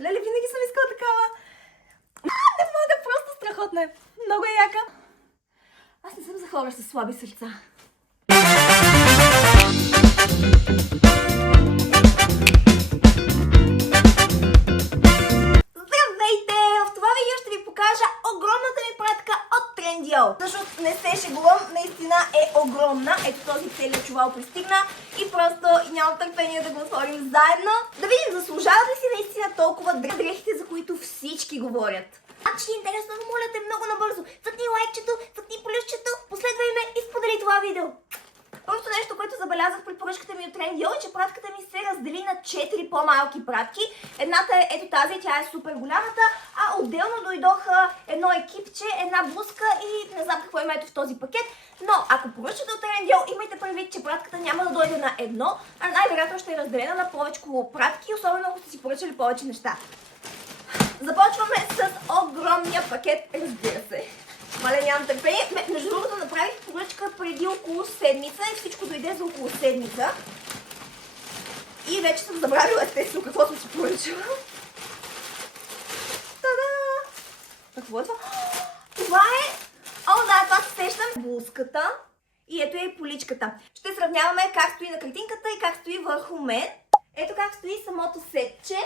Леле, винаги съм искала такава. Не мога, просто страхотна е. Много е яка. Аз не съм за хора с слаби сърца. Здравейте! В това видео ще ви покажа огромната ми пратка от Trendyol. Всъщност не се шегувам, наистина е огромна. Ето този целият чувал пристигна и просто нямам търпение да го отворим заедно. Да видим, заслужават ли си наистина толкова дрехите, за които всички говорят. Ако ще е интересно, моля те много набързо. Цъкни лайкчето, цъкни плюсчето, последвай ме и сподели това видео. Първото нещо, което забелязах при поръчката ми от Trendyol е, че пратката ми се раздели на 4 по-малки пратки. Едната е ето тази, тя е супер голямата, а отделно дойдоха едно екипче, една блузка и не знам какво има ето в този пакет. Но ако поръчате от Trendyol, имайте предвид, че пратката няма да дойде на едно, а най-вероятно ще е разделена на повече пратки, особено ако сте си поръчали повече неща. Започваме с огромния пакет, разбира се. Мале, нямам търпение. Между другото, направих поръчка преди около седмица и всичко дойде за около седмица. И вече съм забравила естествено какво съм си поръчала. Та-да! Какво е това? Това е... О, да, това се сещам. Блузката. И ето е и поличката. Ще сравняваме как стои на картинката и как стои върху мен. Ето как стои самото сетче.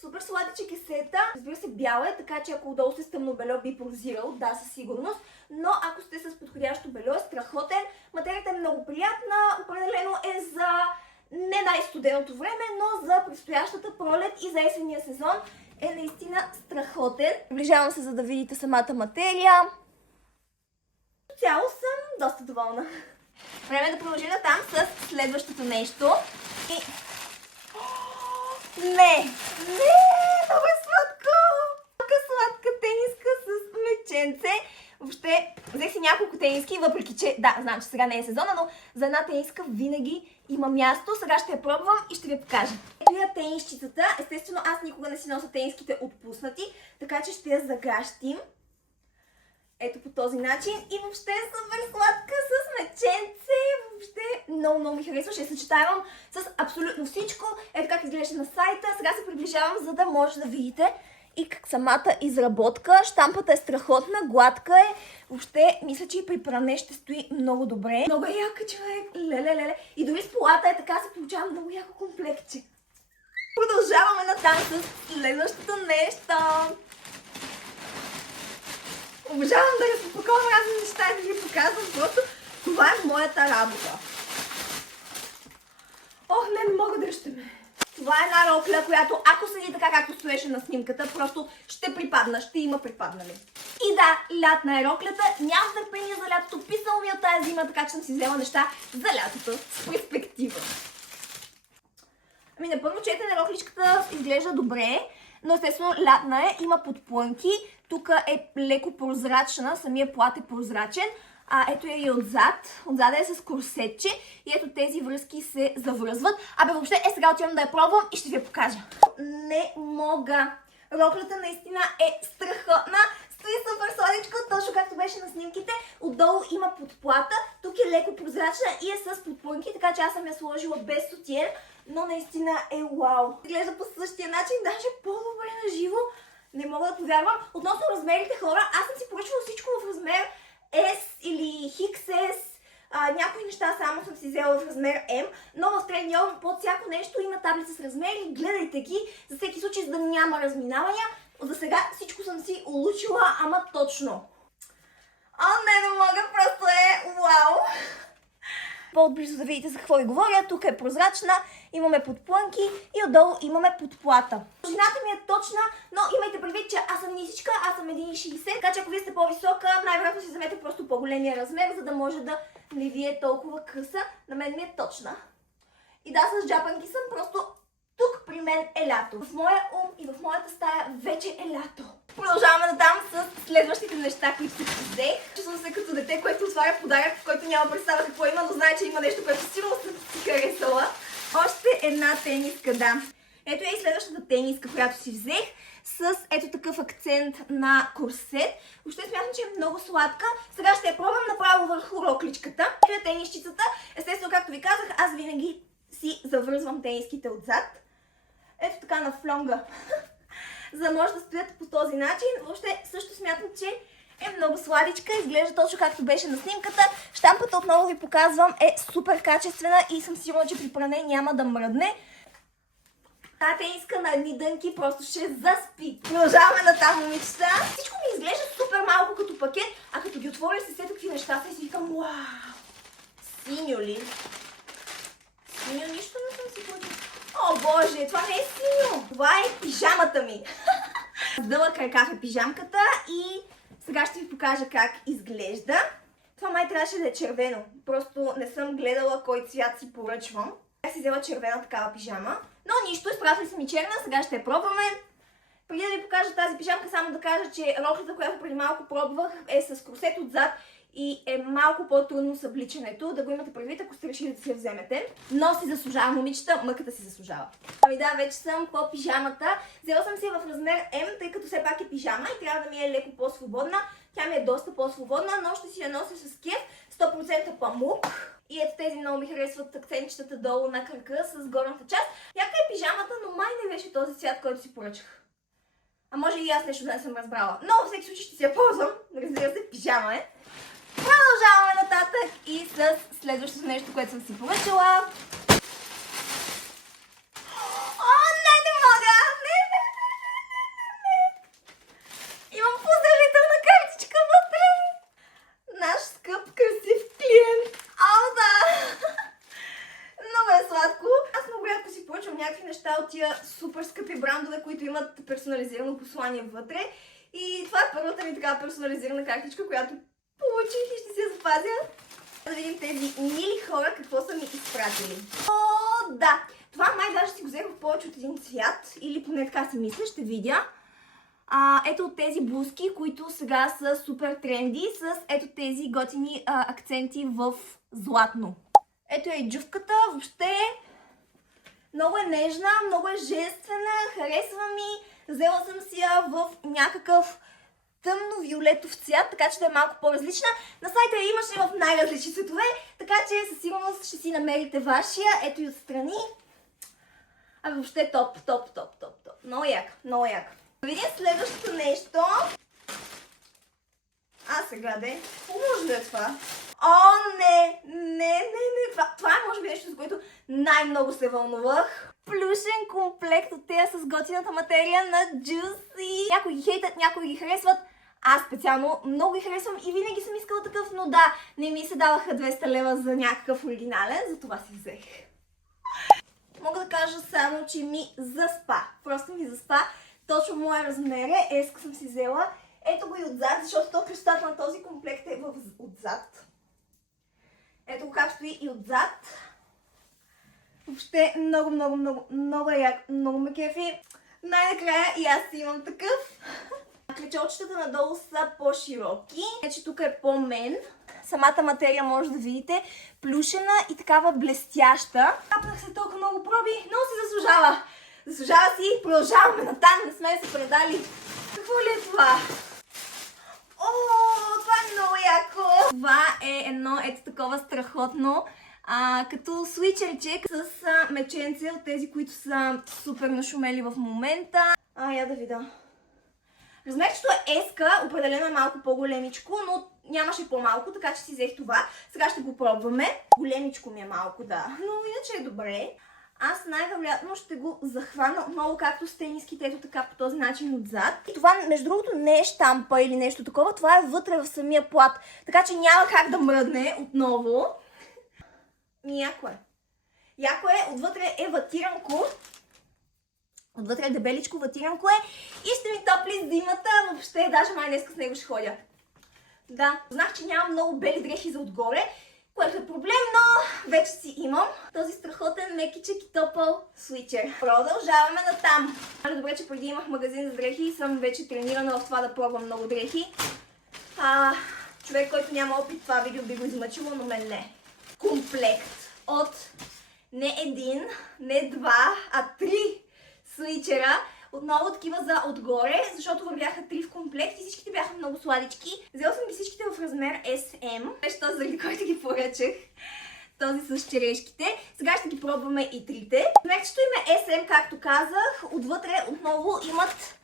Супер сладичък е сета. Разбира се, бял е, така че ако отдолу сте с тъмно бельо, би прозирал, да, със сигурност. Но ако сте с подходящо бельо, е страхотен. Материята е много приятна. Определено е за не най-студеното време, но за предстоящата пролет и за есенния сезон е наистина страхотен. Приближавам се, за да видите самата материя. Цяло съм доста доволна. Време е да продължим там с следващото нещо. И... Не, много е сладко! Много сладка тениска с меченце. Въобще, взех си няколко тениски, въпреки че, да, знам, че сега не е сезона, но за една тениска винаги има място. Сега ще я пробвам и ще ви покажа. Ето я тенисчицата. Естествено, аз никога не си нося тениските отпуснати, така че ще я загащим. Ето по този начин и въобще е супер сладка с меченце. Въобще много ми харесва. Ще съчетавам с абсолютно всичко. Ето как изглежда на сайта. Сега се приближавам, за да може да видите и как самата изработка. Щампата е страхотна, гладка е. Въобще мисля, че и при пране ще стои много добре. Много е яка, човек. Леле. И дори с полата е така, се получава много яко комплектче. Продължаваме натам с следващото нещо. Обожавам да разпаковам разни неща и да ви показвам, защото това е моята работа. Ох, не мога да ръщаме. Това е една рокля, която ако седи така както стоеше на снимката, просто ще припадна, ще има припаднали. И да, лятна е роклята, нямам търпение за лятото, писала ми от тази зима, така че съм си взела неща за лятото с перспектива. Ами на първо четене рокличката изглежда добре, но естествено лятна е, има подплънки, тук е леко прозрачна, самия плат е прозрачен, ето я и отзад, отзад е с корсетче и ето тези връзки се завръзват. Въобще сега отивам да я пробвам и ще ви я покажа. Не мога! Роклята наистина е страхотна, стои супер сладичко, точно както беше на снимките. Отдолу има подплата, тук е леко прозрачна и е с подплънки, така че аз съм я сложила без сутиен, но наистина е вау. Изглежда по същия начин, даже по-добре на живо. Не мога да повярвам. Относно размерите, хора, аз съм си поръчвала всичко в размер S или XS. Някои неща само съм си взела в размер M, но в Trendyol под всяко нещо има таблица с размери. Гледайте ги, за всеки случай, за да няма разминавания. За сега всичко съм си улучила, ама точно. Не мога, просто е вау! По-отблизо да видите за какво ви говоря. Тук е прозрачна, имаме подплънки и отдолу имаме подплата. Дължината ми е точна, но имайте предвид, че аз съм нисичка, аз съм 1,60, така че ако вие сте по-висока, най-вероятно си вземете просто по-големия размер, за да може да не ви е толкова къса. На мен ми е точна. И да, с джапанки съм, просто тук при мен е лято. В моя ум и в моята стая вече е лято. Продължаваме натам с следващите неща, които си взех. Чувствам се като дете, което отваря подарък, в който няма представа какво има, но знае, че има нещо, което сигурно съм си харесала. Още една тениска, да. Ето е и следващата тениска, която си взех, с ето такъв акцент на корсет. Въобще смятам, че е много сладка. Сега ще я пробвам направо върху рокличката. Ето е тенисчицата. Естествено, както ви казах, аз винаги си завързвам тениските отзад. Ето така на флонга. за да може да стоят по този начин. Въобще също смятам, че е много сладичка, изглежда точно както беше на снимката. Щампата, отново ви показвам, е супер качествена и съм сигурна, че при пране няма да мръдне. Тата иска на едни дънки, просто ще заспи. Продължаваме на там, момичета. Всичко ми изглежда супер малко като пакет, а като ги отворя си все такива неща, си викам, вау! Синьо ли? Синьо нищо не съм си платила. О, боже, това не е синьо! Това е пижамата ми. С дълъг ръкав е пижамката и сега ще ви покажа как изглежда. Това май трябваше да е червено. Просто не съм гледала кой цвят си поръчвам. Аз си взела червена такава пижама. Но нищо, изпратили съм и черна, сега ще я пробваме. Преди да ви покажа тази пижамка, само да кажа, че роката, която преди малко пробвах, е с корсет отзад и е малко по-трудно с обличането. Да го имате предвид, ако сте решили да си я вземете. Но си заслужава, момичета, мъката си заслужава. Ами да, вече съм по пижамата. Взела съм си в размер M, тъй като все пак е пижама и трябва да ми е леко по-свободна. Тя ми е доста по-свободна, но ще си я нося с кеф, 100% памук. И ето тези много ми харесват акцентчетата долу на кръка с горната част. Яка е пижамата, но май не беше този цвят, който си поръчах. А може и аз нещо да не съм разбрала. Но във всеки случай ще си я ползвам. Разбира се, пижама е. Продължаваме нататък и с следващото нещо, което съм си поръчала. О, не мога! Не. Имам поздравителна картичка вътре. Наш скъп, красив клиент. Ау, да! Много е сладко. Аз много рядко си поръчвам някакви неща от тия супер скъпи брандове, които имат персонализирано послание вътре. И това е първата ми така персонализирана картичка, която получих и ще си я запазя. Да видим тези мили хора какво са ми изпратили. О, да! Това май даже си го взех в повече от един цвят. Или поне така си мисля, ще видя. Ето от тези блузки, които сега са супер тренди, с ето тези готини акценти в златно. Ето е и джувката, въобще много е нежна, много е женствена, харесва ми. Взела съм си я в някакъв тъмно-виолетов цвят, така че да е малко по-различна. На сайта я имаше в най-различни цветове, така че със сигурност ще си намерите вашия. Ето и отстрани. Въобще топ. Много яка, много яка. Видим следващото нещо. Сега де. Може да е това. О, не. Това е може би нещо, за което най-много се вълнувах. Плюшен комплект от тея с готината материя на Juicy. Някои ги хейтат, някои ги харесват. Аз специално много ги харесвам и винаги съм искала такъв, но да, не ми се даваха 200 лева за някакъв оригинален, затова си взех. Мога да кажа само, че ми заспа. Просто ми заспа. Точно моя размер е. Еска съм си взела. Ето го и отзад, защото то кръстата на този комплект е отзад. Ето го как стои и отзад. Въобще много е як, много ме кефи. Най-накрая и аз имам такъв. Клечолчетата надолу са по-широки. Вече тук е по-мен. Самата материя може да видите плюшена и такава блестяща. Капнах се толкова много проби, но си заслужава. Заслужава си, продължаваме натам, не сме се предали. Какво ли е това? О, това е много яко! Това е едно ето такова страхотно, като свичерчек с меченце от тези, които са супер нашумели в момента. Я да видя. Размерчето е еска, определено е малко по-големичко, но нямаше по-малко, така че си взех това. Сега ще го пробваме. Големичко ми е малко, да, но иначе е добре. Аз най-вероятно ще го захвана отново както с тениските, ето така по този начин отзад. И това, между другото, не е щампа или нещо такова, това е вътре в самия плат. Така че няма как да мръдне отново. Яко е. Яко е, отвътре е ватиранко. Отвътре е дебеличко, ватиранко е. И ще ми топли зимата, въобще, даже май днеска с него ще ходя. Да, знах, че нямам много бели дрехи за отгоре, което е проблем, но вече си имам този страхотен мекичек и топъл свичер. Продължаваме натам. Добре, че преди имах магазин за дрехи и съм вече тренирана в това да пробвам много дрехи. Човек, който няма опит, това видео би го измъчило, но мен не. Комплект от не един, не два, а 3 свичера. Отново такива за отгоре, защото вървяха 3 в комплект и всичките бяха много сладички. Взела съм ги всичките в размер SM. Беше този, заради който ги поръчах. Този с черешките. Сега ще ги пробваме и трите. Мекчето им е SM, както казах. Отвътре отново имат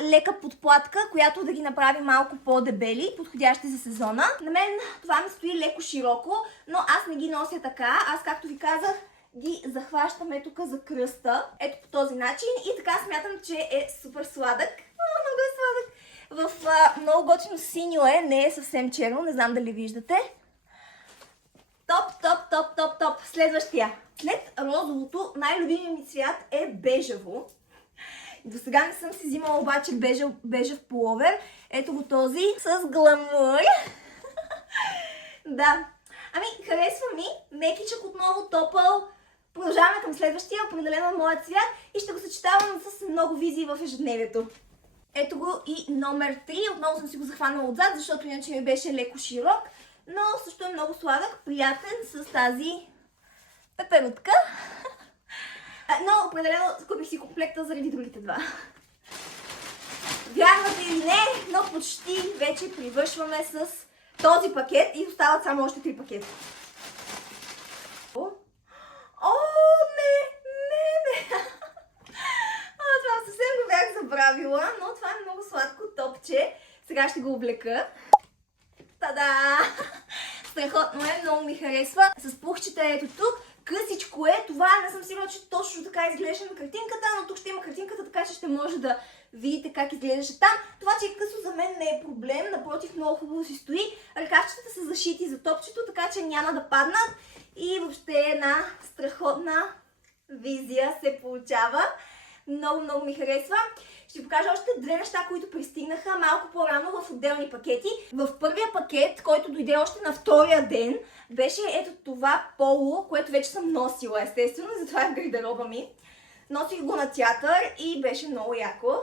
лека подплатка, която да ги направи малко по-дебели, подходящи за сезона. На мен това ми стои леко широко, но аз не ги нося така. Аз, както ви казах, ги захващаме тук за кръста. Ето по този начин и така смятам, че е супер сладък. Много е сладък. В много готино синьо е, не е съвсем черно, не знам дали виждате. Топ. Следващия. След розовото, най-любимият ми цвят е бежево. До сега не съм си взимала обаче бежев пуловер. Ето го този с гламур. Да. Ами, харесва ми. Мекичък отново, топъл. Продължаваме към следващия, определено е моят цвят и ще го съчетавам с много визии в ежедневието. Ето го и номер 3. Отново съм си го захванала отзад, защото иначе ми беше леко широк. Но също е много сладък, приятен с тази пеперутка. Но определено купих си комплекта заради другите два. Вярвате или не, но почти вече привършваме с този пакет и остават само още 3 пакета. О, не! Това съвсем го бях забравила, но това е много сладко топче. Сега ще го облека. Та-да! Страхотно е, много ми харесва. С пухчета ето тук. Късичко е. Това не съм сигурна, че точно така изглежда на картинката, но тук ще има картинката, така че ще може да видите как изглеждаше там. Това, че е късо, за мен не е проблем. Напротив, много хубаво си стои. Ръкавчетата са зашити за топчето, така че няма да паднат. И въобще една страхотна визия се получава. Много ми харесва. Ще ви покажа още 2 неща, които пристигнаха малко по-рано в отделни пакети. В първия пакет, който дойде още на втория ден, беше ето това поло, което вече съм носила, естествено, затова е в гардероба ми. Носих го на театър и беше много яко.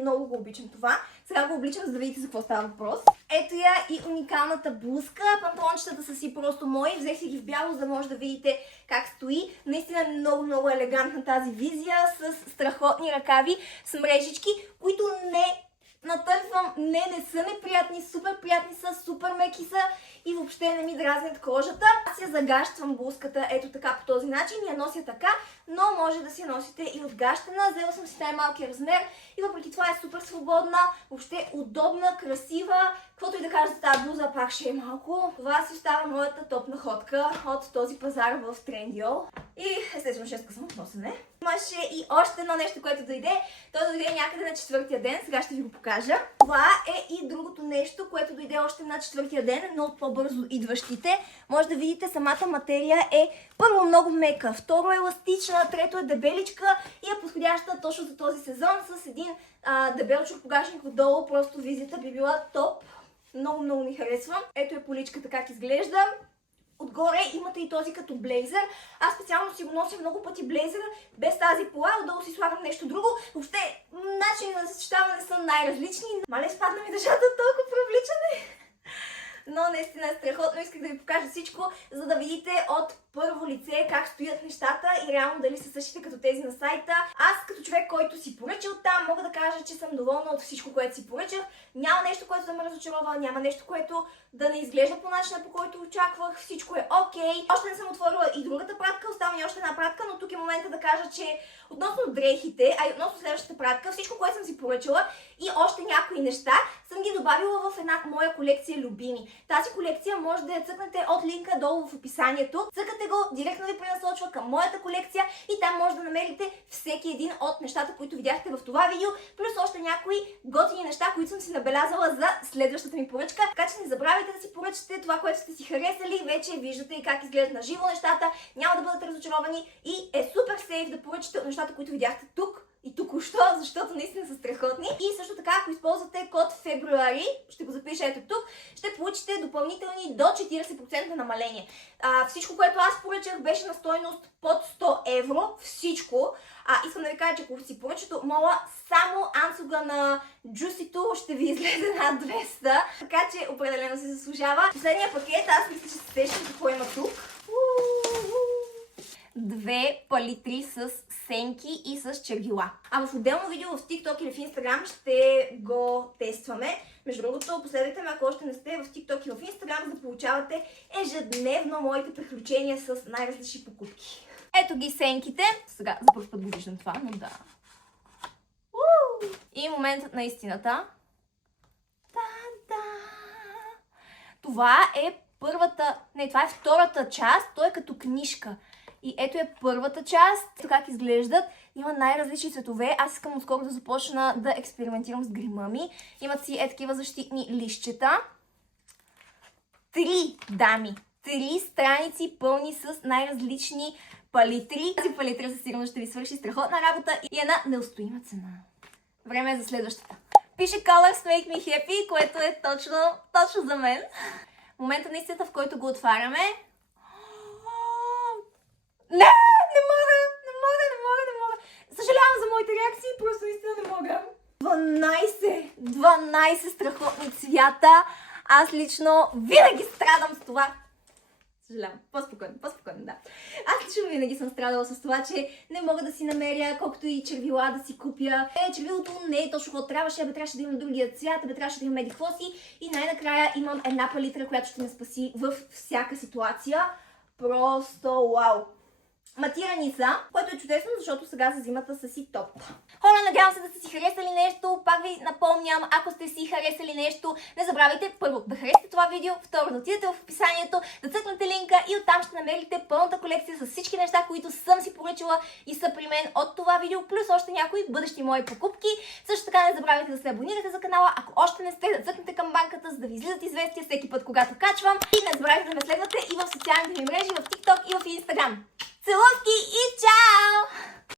Много го обичам това. Сега го обличам, за да видите за какво става въпрос. Ето я и уникалната блузка. Панталончетата са си просто мои. Взех си ги в бяло, за да може да видите как стои. Наистина е много елегантна тази визия с страхотни ръкави, с мрежички, които не натърсвам, не са неприятни, супер приятни са, супер меки са и въобще не ми дразнят кожата. Аз я загащвам блузката ето така по този начин, я нося така, но може да си я носите и отгащена. Взела съм си най-малкия размер и въпреки това е супер свободна, въобще удобна, красива. Каквото и да кажа за тази блуза, пак ще е малко. Това си остава моята топ находка от този пазар в Trendyol. И естествено 6 съм от носене. Имаше и още едно нещо, което дойде. То дойде някъде на 4-тия ден, сега ще ви го покажа. Това е и другото нещо, което дойде още на 4-тия ден, но от по-бързо идващите. Може да видите, самата материя е първо много мека, второ е еластична, трето е дебеличка и е подходяща точно за този сезон с един дебел чорпогашник отдолу. Просто визията би била топ. Много ми харесва. Ето е поличката как изглежда. Отгоре имате и този като блейзър. Аз специално си го нося много пъти блейзър без тази пола, отдолу си слагам нещо друго. Въобще, начини на съчетаване са най-различни. Мале, изпадна ми дъжата толкова привличане. Но наистина е страхотно. Исках да ви покажа всичко, за да видите от първо лице как стоят нещата и реално дали са същите като тези на сайта. Аз като човек, който си поръчал там, мога да кажа, че съм доволна от всичко, което си поръчах. Няма нещо, което да ме разочарова, няма нещо, което да не изглежда по начина, по който очаквах. Всичко е окей. Още не съм отворила и другата пратка, остава ми още една пратка, но тук е момента да кажа, че относно дрехите, а и относно следващата пратка, всичко, което съм си поръчала и още някои неща, съм ги добавила в една моя колекция любими. Тази колекция може да я цъкнете от линка долу в описанието. Цъкате го, директно ви пренасочва към моята колекция и там може да намерите всеки един от нещата, които видяхте в това видео, плюс още някои готини неща, които съм си набелязала за следващата ми поръчка. Така че не забравяйте да си поръчате това, което сте си харесали. Вече виждате и как изглеждат на живо нещата, няма да бъдете разочаровани и е супер сейф да поръчате от нещата, които видяхте тук и току-що, защото наистина са страхотни. И също така, ако използвате код February, ще го запиша ето тук, ще получите допълнителни до 40% намаление. Всичко, което аз поръчах, беше на стойност под 100 евро. Всичко. Искам да ви кажа, че ако си поръчате от мола, само ансуга на джусито ще ви излезе над 200. Така че определено се заслужава. Последния пакет, аз мисля, че се сещам какво има тук. 2 палитри с сенки и с чергила. В отделно видео в TikTok или в Instagram ще го тестваме. Между другото, последвайте ме, ако още не сте в TikTok и в Instagram, за да получавате ежедневно моите приключения с най-различни покупки. Ето ги сенките. Сега за първ път го виждам това, но да. И моментът на истината. Та-да! Това е това е втората част. Той е като книжка. И ето е първата част. Ето как изглеждат. Има най-различни цветове. Аз искам отскоро да започна да експериментирам с грима ми. Имат си такива защитни листчета. 3 дами. 3 страници пълни с най-различни палитри. Тази палитра със сигурност ще ви свърши страхотна работа и една неустоима цена. Време е за следващата. Пише Colors Make Me Happy, което е точно за мен. Момента на истината, в който го отваряме. Не мога. Съжалявам за моите реакции, просто наистина не мога. 12 страхотни цвята. Аз лично винаги страдам с това. Съжалявам. По-спокойно, да. Аз лично винаги съм страдала с това, че не мога да си намеря колкото и червила да си купя. Червилото не е точно какво трябваше, трябваше да имам другия цвят, трябваше да имам еди какво си. И най-накрая имам една палитра, която ще ме спаси във всяка ситуация. Просто вау! Матирани са, което е чудесно, защото сега за зимата са си топ. Хора, надявам се да сте си харесали нещо. Пак ви напомням, ако сте си харесали нещо, не забравяйте първо да харесате това видео, второ да отидете в описанието, да цъкнете линка и оттам ще намерите пълната колекция с всички неща, които съм си поръчала и са при мен от това видео, плюс още някои бъдещи мои покупки. Също така не забравяйте да се абонирате за канала, ако още не сте, да цъкнете камбанката, за да ви излизат известия всеки път, когато качвам. И не забравяйте да ме следвате и в социалните ми мрежи, в TikTok и в Instagram. Целувки и чао!